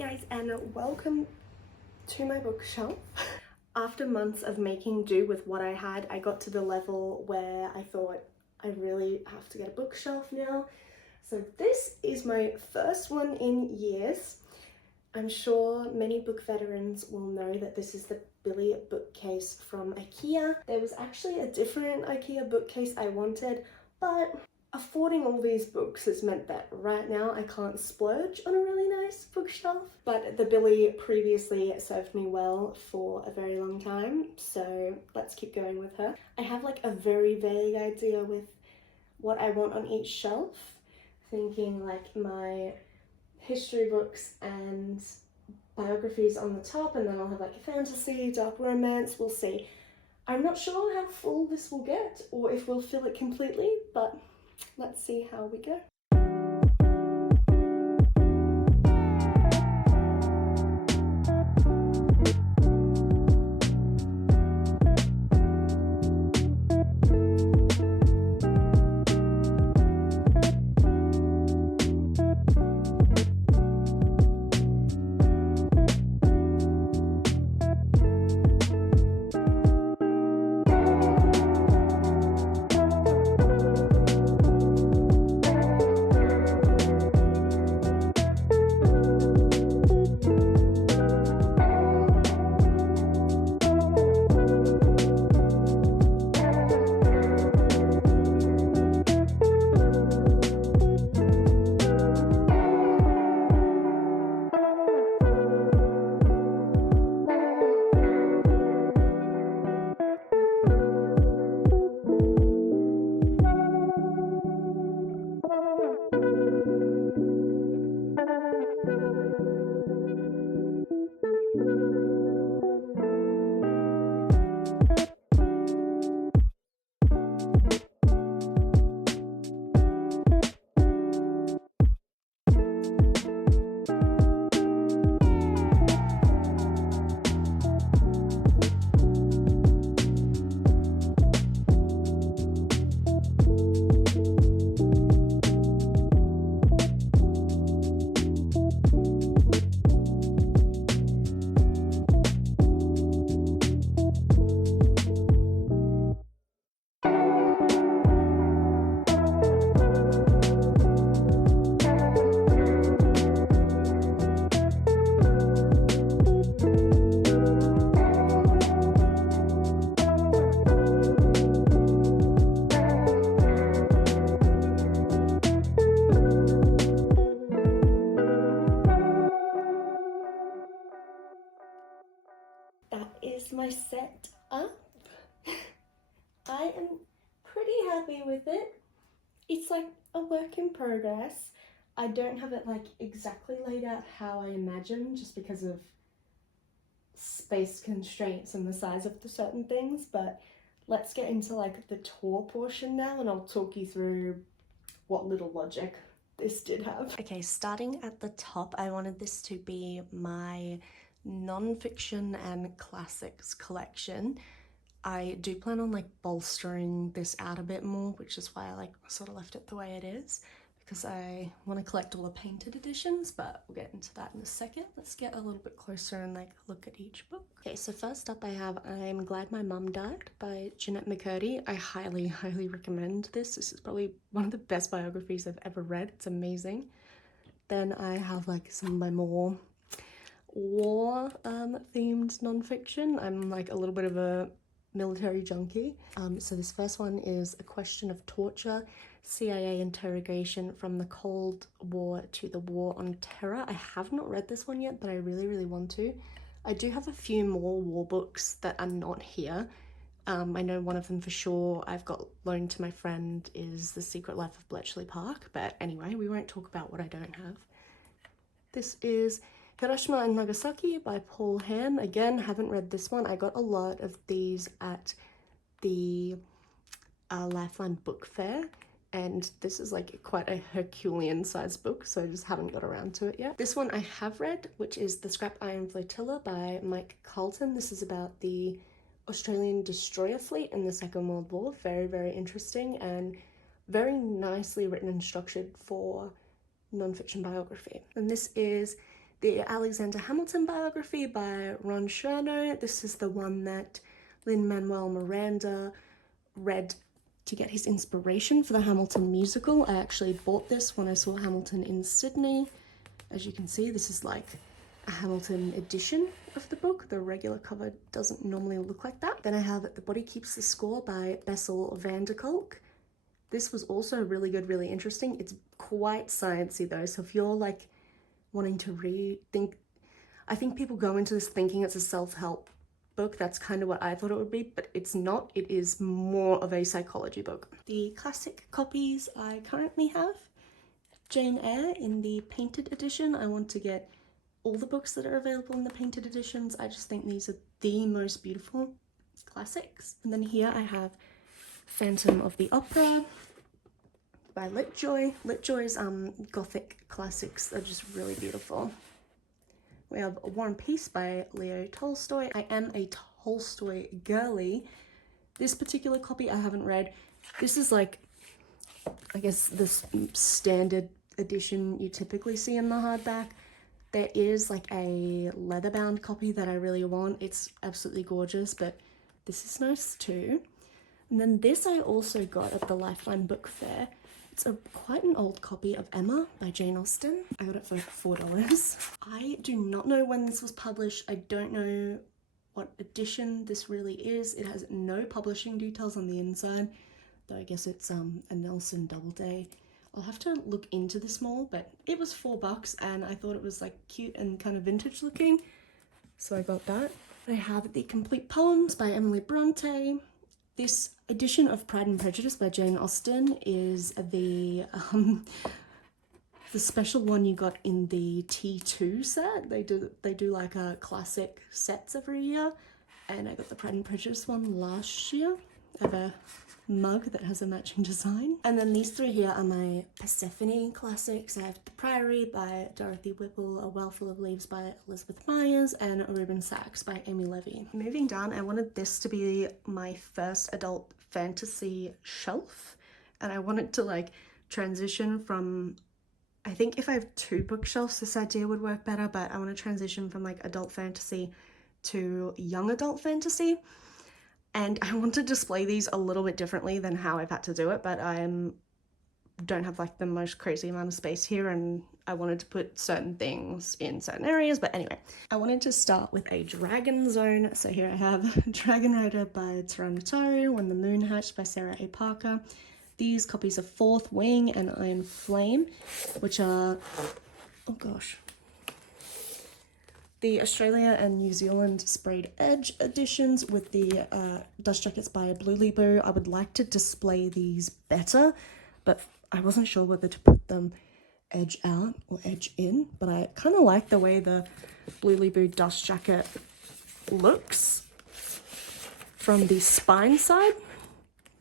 guys, and welcome to my bookshelf. After months of making do with what I had, I got to the level where I thought I really have to get a bookshelf now. So this is my first one in years. I'm sure many book veterans will know that this is the Billy bookcase from IKEA. There was actually a different IKEA bookcase I wanted, but affording all these books has meant that right now I can't splurge on a really nice bookshelf. But the Billy previously served me well for a very long time, so let's keep going with her. I have like a very vague idea with what I want on each shelf, thinking like my history books and biographies on the top, and then I'll have like a fantasy, dark romance, we'll see. I'm not sure how full this will get or if we'll fill it completely, but let's see how we go. That is my set up. I am pretty happy with it. It's like a work in progress. I don't have it like exactly laid out how I imagine, just because of space constraints and the size of the certain things, but let's get into like the tour portion now and I'll talk you through what little logic this did have. Okay, starting at the top, I wanted this to be my non-fiction and classics collection. I do plan on like bolstering this out a bit more, which is why I like sort of left it the way it is, because I want to collect all the painted editions, but we'll get into that in a second. Let's get a little bit closer and like look at each book. Okay, so first up I have I'm Glad My Mum Died by Jeanette McCurdy. I highly recommend this. This is probably one of the best biographies I've ever read. It's amazing. Then I have like some of my more war themed non-fiction. I'm like a little bit of a military junkie. So this first one is A Question of Torture, CIA Interrogation from the Cold War to the War on Terror. I have not read this one yet, but I really want to. I do have a few more war books that are not here. I know one of them for sure I've got loaned to my friend is The Secret Life of Bletchley Park, but anyway, we won't talk about what I don't have. This is Hiroshima and Nagasaki by Paul Ham. Again, haven't read this one. I got a lot of these at the Lifeline Book Fair, and this is like quite a Herculean sized book, so I just haven't got around to it yet. This one I have read, which is The Scrap Iron Flotilla by Mike Carlton. This is about the Australian destroyer fleet in the Second World War. Very interesting and very nicely written and structured for non-fiction biography. And this is the Alexander Hamilton biography by Ron Chernow. This is the one that Lin-Manuel Miranda read to get his inspiration for the Hamilton musical. I actually bought this when I saw Hamilton in Sydney. As you can see, this is like a Hamilton edition of the book. The regular cover doesn't normally look like that. Then I have The Body Keeps the Score by Bessel van der Kolk. This was also really good, really interesting. It's quite sciencey though, so if you're like wanting to I think people go into this thinking it's a self-help book. That's kind of what I thought it would be, but it's not. It is more of a psychology book. The classic copies I currently have, Jane Eyre in the painted edition. I want to get all the books that are available in the painted editions. I just think these are the most beautiful classics. And then here I have Phantom of the Opera by Litjoy. Litjoy's gothic classics are just really beautiful. We have War and Peace by Leo Tolstoy. I am a Tolstoy girly. This particular copy I haven't read. This is like, I guess, this standard edition you typically see in the hardback. There is like a leather-bound copy that I really want. It's absolutely gorgeous, but this is nice too. And then this I also got at the Lifeline Book Fair. It's quite an old copy of Emma by Jane Austen. I got it for $4. I do not know when this was published. I don't know what edition this really is. It has no publishing details on the inside, though I guess it's a Nelson Doubleday. I'll have to look into this more, but it was $4 and I thought it was like cute and kind of vintage looking, so I got that. I have The Complete Poems by Emily Bronte. This edition of Pride and Prejudice by Jane Austen is the special one you got in the T2 set. They do like a classic sets every year, and I got the Pride and Prejudice one last year. I have a mug that has a matching design. And then these three here are my Persephone classics. I have The Priory by Dorothy Whipple, A Well Full of Leaves by Elizabeth Myers, and Reuben Sachs by Amy Levy. Moving down, I wanted this to be my first adult fantasy shelf, and I wanted to like transition from, I think if I have two bookshelves this idea would work better, but I want to transition from like adult fantasy to young adult fantasy. And I want to display these a little bit differently than how I've had to do it, but I don't have like the most crazy amount of space here, and I wanted to put certain things in certain areas. But anyway, I wanted to start with a dragon zone. So here I have Dragon Rider by Taran Mataro, When the Moon Hatched by Sarah A. Parker. These copies of Fourth Wing and Iron Flame, which are, oh gosh, the Australia and New Zealand sprayed edge editions with the dust jackets by Blue Libu. I would like to display these better, but I wasn't sure whether to put them edge out or edge in, but I kind of like the way the Blue Libu dust jacket looks from the spine side.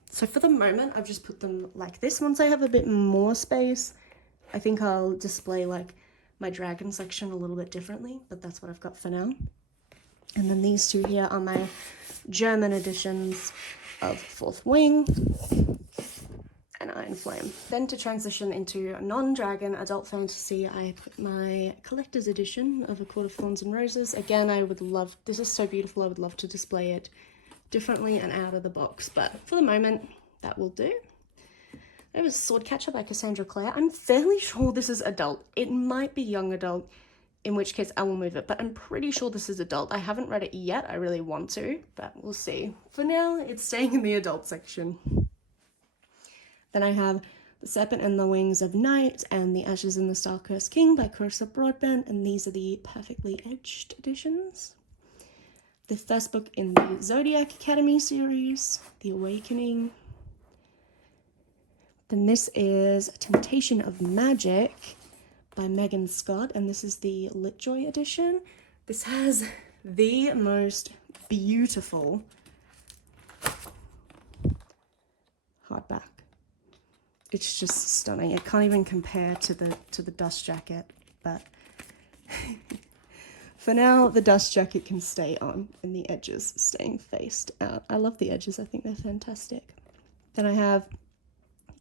So for the moment, I've just put them like this. Once I have a bit more space, I think I'll display like my dragon section a little bit differently, but that's what I've got for now. And then these two here are my German editions of Fourth Wing and Iron Flame. Then to transition into non-dragon adult fantasy, I put my collector's edition of A Court of Thorns and Roses. Again, I would love, this is so beautiful, I would love to display it differently and out of the box, but for the moment, that will do. There was Swordcatcher by Cassandra Clare. I'm fairly sure this is adult. It might be young adult, in which case I will move it, but I'm pretty sure this is adult. I haven't read it yet. I really want to, but we'll see. For now, it's staying in the adult section. Then I have The Serpent and the Wings of Night and The Ashes in the Star-Cursed King by Carissa Broadbent, and these are the perfectly edged editions. The first book in the Zodiac Academy series, The Awakening. Then this is Temptation of Magic by Megan Scott, and this is the Litjoy edition. This has the most beautiful hardback. It's just stunning. It can't even compare to the dust jacket, but for now the dust jacket can stay on and the edges staying faced out. I love the edges. I think they're fantastic. Then I have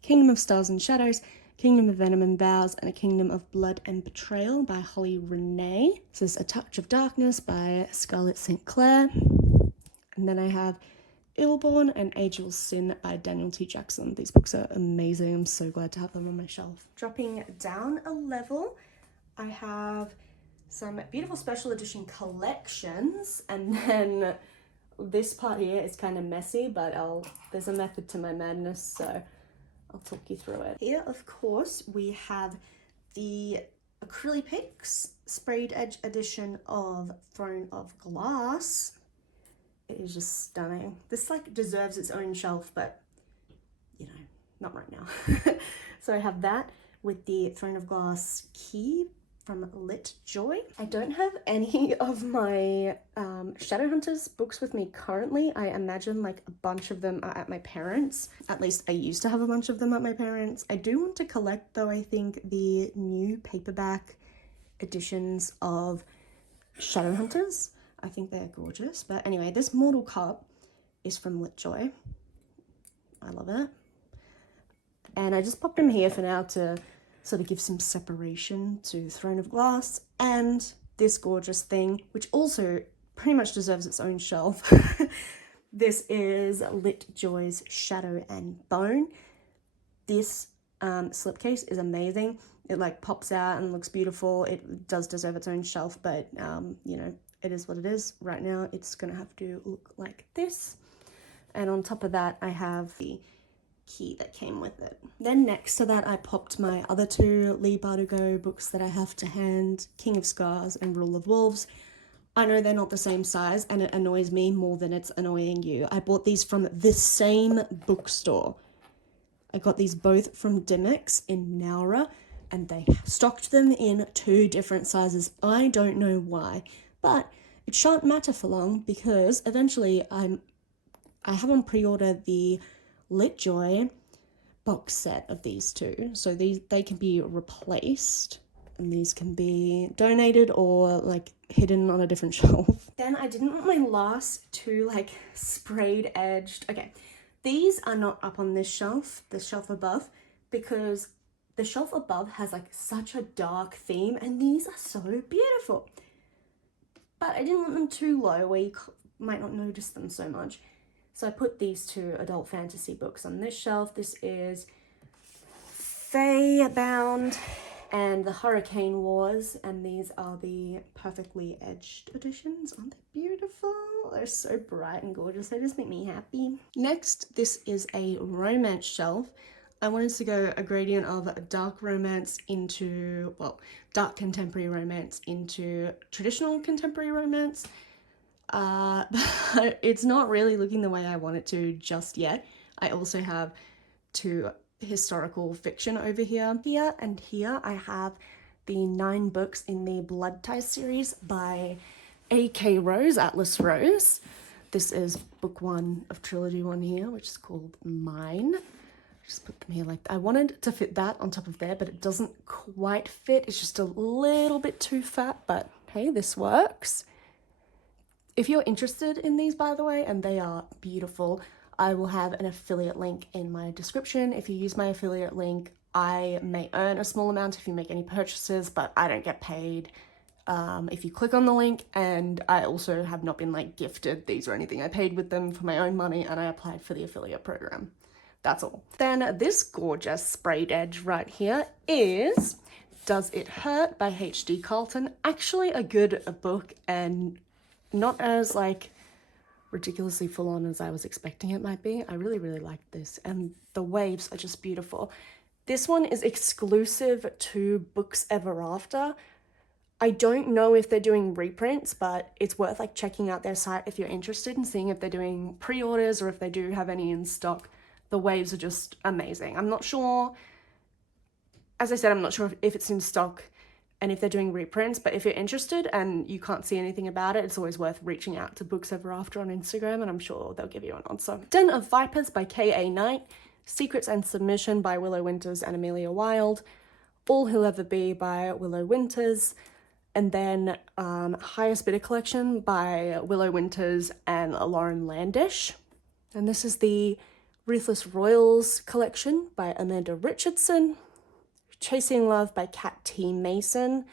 Kingdom of Stars and Shadows Kingdom of Venom and Vows, and A Kingdom of Blood and Betrayal by Holly Renee. This is A Touch of Darkness by Scarlett St. Clair. And then I have Illborn and Angel Sin by Daniel T. Jackson. These books are amazing. I'm so glad to have them on my shelf. Dropping down a level, I have some beautiful special edition collections, and then this part here is kind of messy, but there's a method to my madness, so I'll talk you through it. Here, of course, we have the Acrylics sprayed edge edition of Throne of Glass. It is just stunning. This like deserves its own shelf, but you know, not right now. So I have that with the Throne of Glass key from LitJoy. I don't have any of my Shadowhunters books with me currently. I imagine like a bunch of them are at my parents'. At least I used to have a bunch of them at my parents'. I do want to collect though, I think, the new paperback editions of Shadowhunters. I think they're gorgeous. But anyway, this Mortal Cup is from LitJoy. I love it. And I just popped them here for now to sort of give some separation to Throne of Glass and this gorgeous thing, which also pretty much deserves its own shelf. This is LitJoy's Shadow and Bone. This slipcase is amazing. It like pops out and looks beautiful. It does deserve its own shelf, but you know, it is what it is. Right now, it's gonna have to look like this. And on top of that, I have the key that came with it. Then next to that, I popped my other two Leigh Bardugo books that I have to hand, King of Scars and Rule of Wolves. I know they're not the same size, and it annoys me more than it's annoying you. I bought these from the same bookstore. I got these both from Dimmicks in Nowra, and they stocked them in 2 different sizes. I don't know why, but it shan't matter for long, because eventually I have on pre-order the LitJoy box set of these two, so they can be replaced, and these can be donated or like hidden on a different shelf. Then I didn't want my last 2 like sprayed edged. Okay, these are not up on this shelf, the shelf above, because the shelf above has like such a dark theme, and these are so beautiful. But I didn't want them too low where you might not notice them so much. So I put these 2 adult fantasy books on this shelf. This is Fae Bound and The Hurricane Wars, and these are the perfectly edged editions. Aren't they beautiful? They're so bright and gorgeous. They just make me happy. Next, this is a romance shelf. I wanted to go a gradient of dark romance into, well, dark contemporary romance into traditional contemporary romance. But it's not really looking the way I want it to just yet. I also have 2 historical fiction over here. Here and here I have the 9 books in the Blood Ties series by A.K. Rose, Atlas Rose. This is book 1 of trilogy 1 here, which is called Mine. Just put them here like that. I wanted to fit that on top of there, but it doesn't quite fit. It's just a little bit too fat, but hey, this works. If you're interested in these, by the way, and they are beautiful, I will have an affiliate link in my description. If you use my affiliate link, I may earn a small amount if you make any purchases, but I don't get paid if you click on the link. And I also have not been like gifted these or anything. I paid with them for my own money, and I applied for the affiliate program. That's all. Then this gorgeous sprayed edge right here is Does It Hurt by H.D. Carlton. Actually a good book, and not as like ridiculously full on as I was expecting it might be. I really, really liked this, and the waves are just beautiful. This one is exclusive to Books Ever After. I don't know if they're doing reprints, but it's worth like checking out their site if you're interested and seeing if they're doing pre-orders or if they do have any in stock. The waves are just amazing. I'm not sure, as I said, I'm not sure if it's in stock and if they're doing reprints, but if you're interested and you can't see anything about it, it's always worth reaching out to Books Ever After on Instagram, and I'm sure they'll give you an answer. Den of Vipers by K.A. Knight, Secrets and Submission by Willow Winters and Amelia Wilde, All He'll Ever Be by Willow Winters, and then Highest Bidder Collection by Willow Winters and Lauren Landish. And this is the Ruthless Royals collection by Amanda Richardson. Chasing Love by Kat T. Mason.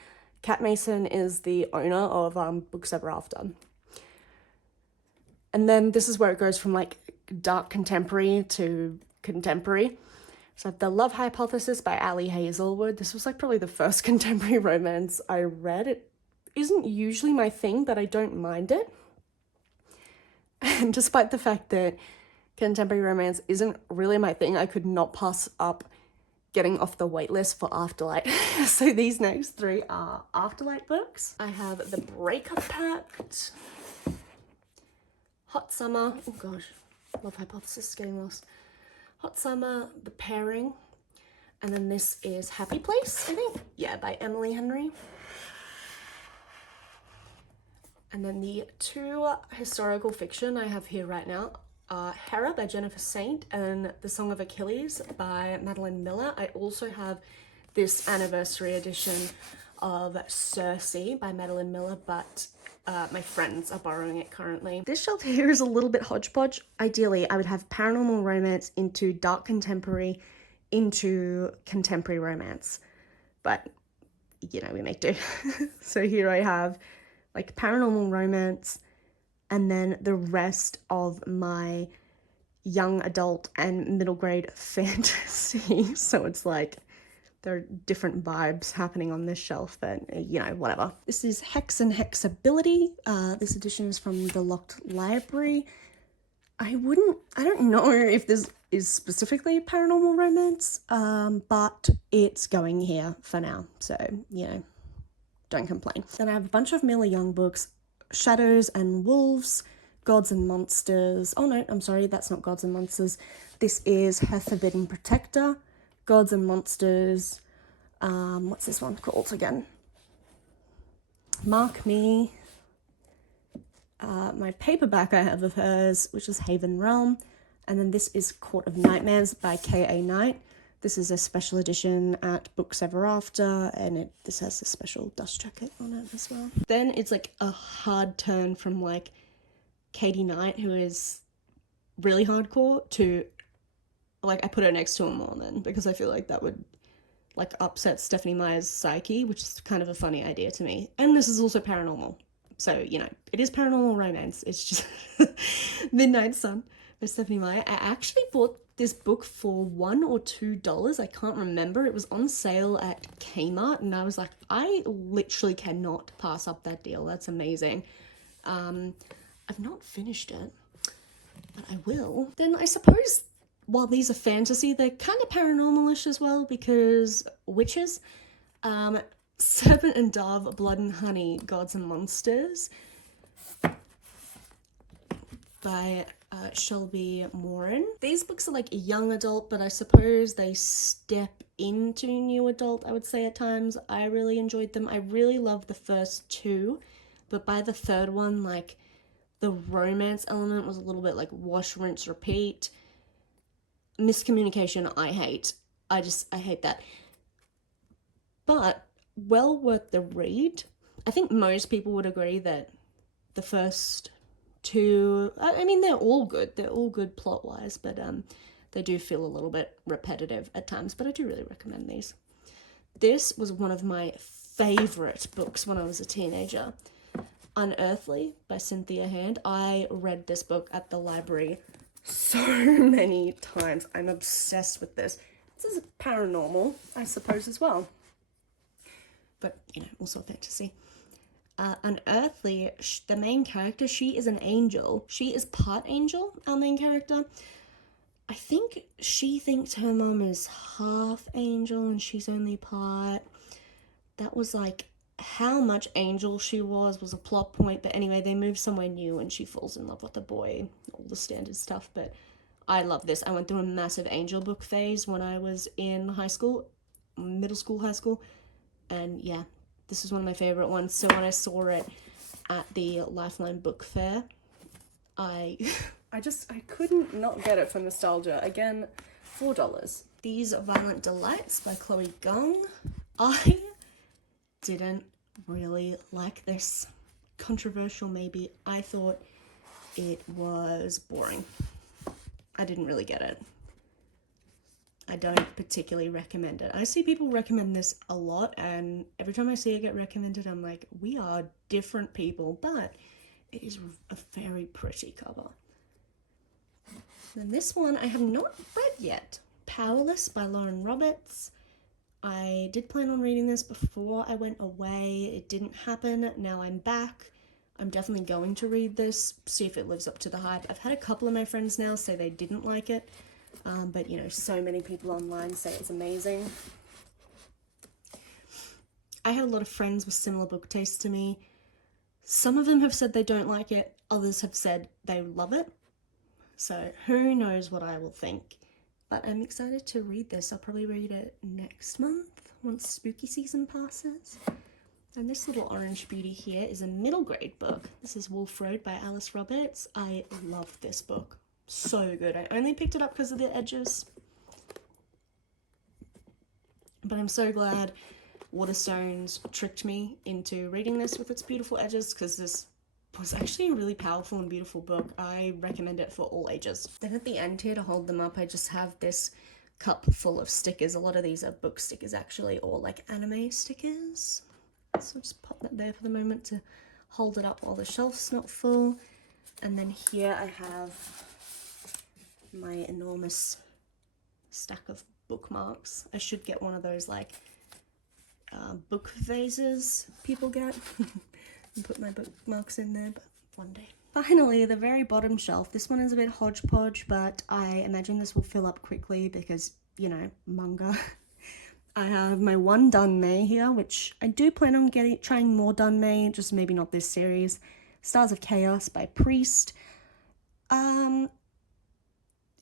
Kat Mason is the owner of Books Ever After. And then this is where it goes from like dark contemporary to contemporary. So I have The Love Hypothesis by Ali Hazelwood. This was like probably the first contemporary romance I read. It isn't usually my thing, but I don't mind it. And despite the fact that contemporary romance isn't really my thing, I could not pass up getting off the waitlist for Afterlight. So these next three are Afterlight books. I have The Breakup Pact, Hot Summer, oh gosh, Love Hypothesis is getting lost. Hot Summer, The Pairing, and then this is Happy Place, I think. Yeah, by Emily Henry. And then the two historical fiction I have here right now are Hera by Jennifer Saint and The Song of Achilles by Madeline Miller. I also have this anniversary edition of Circe by Madeline Miller, but my friends are borrowing it currently. This shelf here is a little bit hodgepodge. Ideally, I would have paranormal romance into dark contemporary into contemporary romance, but you know, we make do. So here I have like paranormal romance, and then the rest of my young adult and middle grade fantasy. So it's like there are different vibes happening on this shelf, but you know, whatever. This is Hex and Hexability. This edition is from the Locked Library. I don't know if this is specifically paranormal romance, but it's going here for now. So, you know, don't complain. Then I have a bunch of Mila Young books, Shadows and Wolves, Gods and Monsters. Oh no, I'm sorry, that's not Gods and Monsters. This is Her Forbidden Protector, Gods and Monsters. What's this one called again? Mark Me. My paperback I have of hers, which is Haven Realm. And then this is Court of Nightmares by K.A. Knight. This is a special edition at Books Ever After, and this has a special dust jacket on it as well. Then it's like a hard turn from like Katie Knight, who is really hardcore, to like I put her next to a Mormon because I feel like that would like upset Stephanie Meyer's psyche, which is kind of a funny idea to me. And this is also paranormal. So, you know, it is paranormal romance. It's just Midnight Sun by Stephanie Meyer. I actually bought this book for $1 or $2. I can't remember. It was on sale at Kmart, and I was like, I literally cannot pass up that deal. That's amazing. I've not finished it, but I will. Then I suppose while these are fantasy, they're kind of paranormal-ish as well, because witches. Serpent and Dove, Blood and Honey, Gods and Monsters by Shelby Morin. These books are like a young adult, but I suppose they step into new adult, I would say at times. I really enjoyed them. I really loved the first two, but by the third one, like, the romance element was a little bit like wash, rinse, repeat. Miscommunication, I hate. I hate that. But well worth the read. I think most people would agree that the first two, I mean, they're all good. They're all good plot-wise, but they do feel a little bit repetitive at times, but I do really recommend these. This was one of my favorite books when I was a teenager. Unearthly by Cynthia Hand. I read this book at the library so many times. I'm obsessed with this. This is paranormal, I suppose, as well. But, you know, also fantasy. Unearthly, the main character, she is an angel. She is part angel, our main character. I think she thinks her mom is half angel and she's only part. That was like how much angel she was a plot point. But anyway, they move somewhere new and she falls in love with a boy. All the standard stuff. But I love this. I went through a massive angel book phase when I was in high school. Middle school, high school. And yeah, this is one of my favorite ones. So when I saw it at the Lifeline Book Fair, I couldn't not get it for nostalgia. Again, $4. These Violent Delights by Chloe Gong. I didn't really like this. Controversial maybe. I thought it was boring. I didn't really get it. I don't particularly recommend it. I see people recommend this a lot, and every time I see it get recommended, I'm like, we are different people, but it is a very pretty cover. Then this one I have not read yet. Powerless by Lauren Roberts. I did plan on reading this before I went away. It didn't happen. Now I'm back. I'm definitely going to read this, see if it lives up to the hype. I've had a couple of my friends now say they didn't like it, but you know, so many people online say it's amazing. I had a lot of friends with similar book tastes to me. Some of them have said they don't like it, others have said they love it. So who knows what I will think. But I'm excited to read this. I'll probably read it next month once spooky season passes. And this little orange beauty here is a middle grade book. This is Wolf Road by Alice Roberts. I love this book. So good. I only picked it up because of the edges. But I'm so glad Waterstones tricked me into reading this with its beautiful edges, because this was actually a really powerful and beautiful book. I recommend it for all ages. Then at the end here, to hold them up, I just have this cup full of stickers. A lot of these are book stickers actually, or like anime stickers. So I'll just pop that there for the moment to hold it up while the shelf's not full. And then here I have my enormous stack of bookmarks. I should get one of those like book vases people get and put my bookmarks in there, but one day. Finally, the very bottom shelf. This one is a bit hodgepodge, but I imagine this will fill up quickly because, you know, manga. I have my one Dunmei here, which I do plan on trying more Dunmei, just maybe not this series. Stars of Chaos by Priest.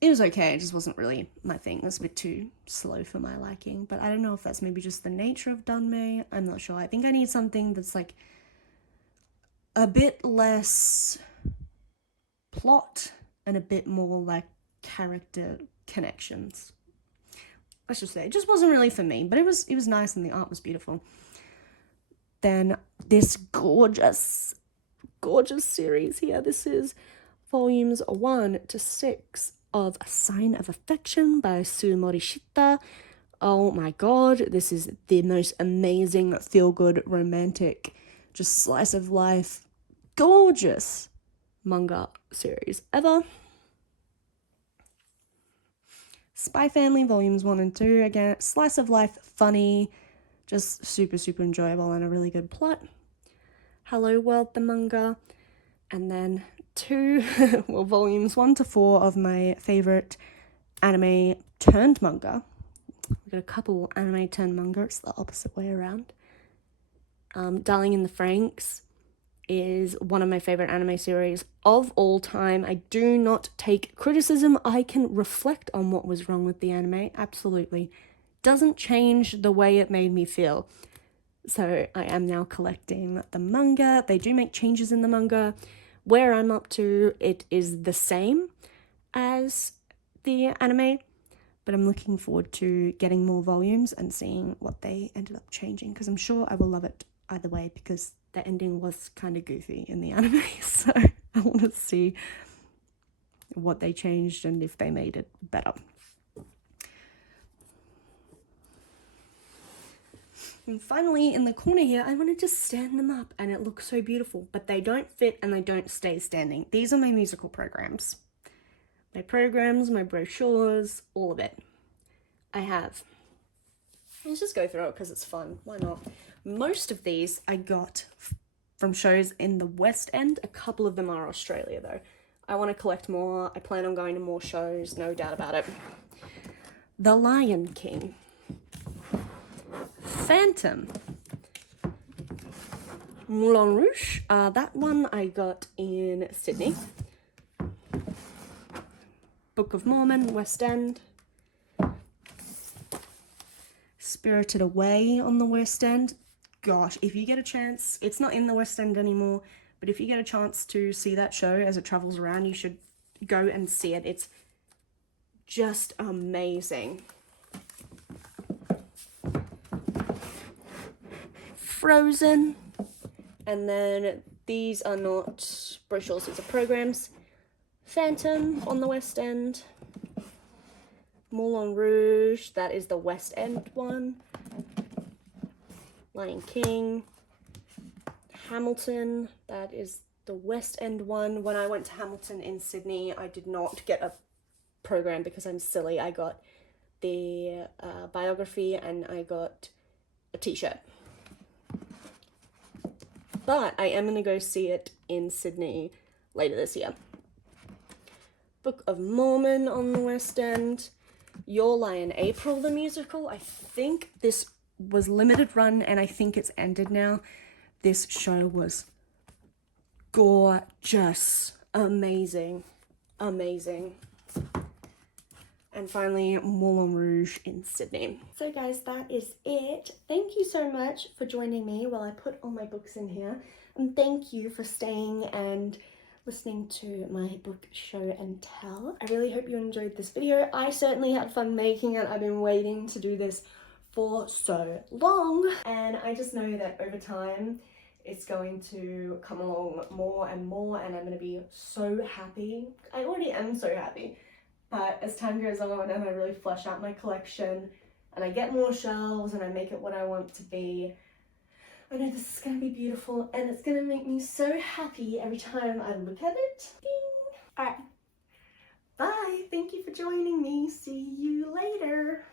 It was okay, it just wasn't really my thing. It was a bit too slow for my liking, but I don't know if that's maybe just the nature of Dunmei. I'm not sure. I think I need something that's like a bit less plot and a bit more like character connections. Let's just say it just wasn't really for me, but it was nice and the art was beautiful. Then this gorgeous series here. This is volumes 1 to 6 of A Sign of Affection by Sue Morishita. Oh my god, this is the most amazing feel-good romantic, just slice of life, gorgeous manga series ever. Spy Family volumes 1 and 2, again, slice of life, funny, just super enjoyable and a really good plot. Hello World, the manga, and then volumes 1 to 4 of my favorite anime turned manga. We've got a couple anime turned manga, it's the opposite way around. Darling in the Franxx is one of my favorite anime series of all time. I do not take criticism. I can reflect on what was wrong with the anime, absolutely. Doesn't change the way it made me feel. So I am now collecting the manga. They do make changes in the manga. Where I'm up to, it is the same as the anime, but I'm looking forward to getting more volumes and seeing what they ended up changing, because I'm sure I will love it either way, because the ending was kind of goofy in the anime, so I want to see what they changed and if they made it better. And finally, in the corner here, I want to just stand them up, and it looks so beautiful, but they don't fit and they don't stay standing. These are my musical programs. My programs, my brochures, all of it. I have. Let's just go through it because it's fun. Why not? Most of these I got from shows in the West End. A couple of them are Australia though. I want to collect more. I plan on going to more shows, no doubt about it. The Lion King. Phantom. Moulin Rouge. That one I got in Sydney. Book of Mormon, West End. Spirited Away on the West End. Gosh, if you get a chance, it's not in the West End anymore, but if you get a chance to see that show as it travels around, you should go and see it. It's just amazing. Frozen. And then these are not brochures, these are programs. Phantom on the West End. Moulin Rouge, that is the West End one. Lion King. Hamilton, that is the West End one. When I went to Hamilton in Sydney, I did not get a program because I'm silly. I got the biography and I got a t-shirt. But I am going to go see it in Sydney later this year. Book of Mormon on the West End. Your Lie in April, the musical. I think this was limited run and I think it's ended now. This show was gorgeous. Amazing. Amazing. And finally, Moulin Rouge in Sydney. So guys, that is it. Thank you so much for joining me while I put all my books in here. And thank you for staying and listening to my book show and tell. I really hope you enjoyed this video. I certainly had fun making it. I've been waiting to do this for so long. And I just know that over time, it's going to come along more and more and I'm going to be so happy. I already am so happy. But as time goes on and I really flesh out my collection and I get more shelves and I make it what I want it to be, I know this is going to be beautiful and it's going to make me so happy every time I look at it. Ding! Alright, bye! Thank you for joining me. See you later!